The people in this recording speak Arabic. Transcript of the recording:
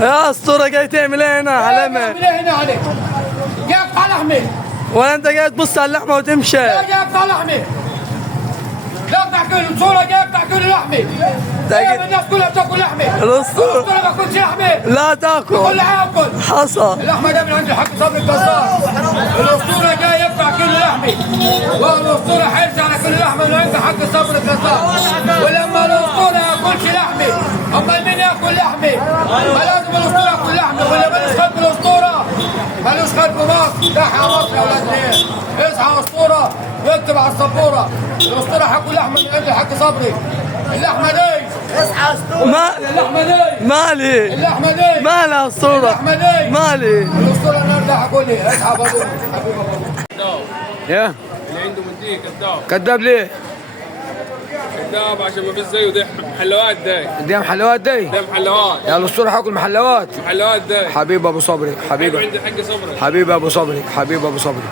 يا اسطوره جاي تعمل ايه هنا علامه؟ تعمل ايه هنا عليك؟ جاي اقطع لحمي. ولا انت جاي تبص على اللحمه وتمشي؟ لا جاي اقطع لحمي. لا اقطع كل صوره جاي اقطع كل لحمي. دايما الناس كلها بتاكل لحمي. الاسطوره ما باكلش لحمي. لا تاكل. كل اكل. حصل. اللحمه جايه من عند الحاج صبري الجزار. الاسطوره جاي يقطع كل لحمي. والاسطوره حرص على كل لحمه من عند الحاج صبري الجزار. ولما الاسطوره ما ياكلش لحمي، امال مين ياكل لحمي؟ ما لازم الاسطوره ياكل لحمي، ولا مالوش خلق الاسطوره؟ مالوش خلق مصر. صح يا مصر يا ولاد ليه؟ اصحى يا اسطوره واكتب على السبوره. الاسطوره هاكل لحمه من عند الحاج صبري. اللحمه دي اصحى يا اسطوره. اللحمه دي مالي. اللحمه دي مالي يا اسطوره. اللحمه دي مالي. الاسطوره النهارده هاكلها. اصحى بابا. يا اللي عنده مديه كذاب. كذاب ليه؟ كذاب عشان ما فيش زيه. ده محلوات ده. دي محلوات دي. ده محلوات. يا الاسطوره هاكل محلوات. محلوات ده. حبيب ابو صبري. حبيب عند الحاج صبري. حبيب ابو صبري. حبيب ابو صبري.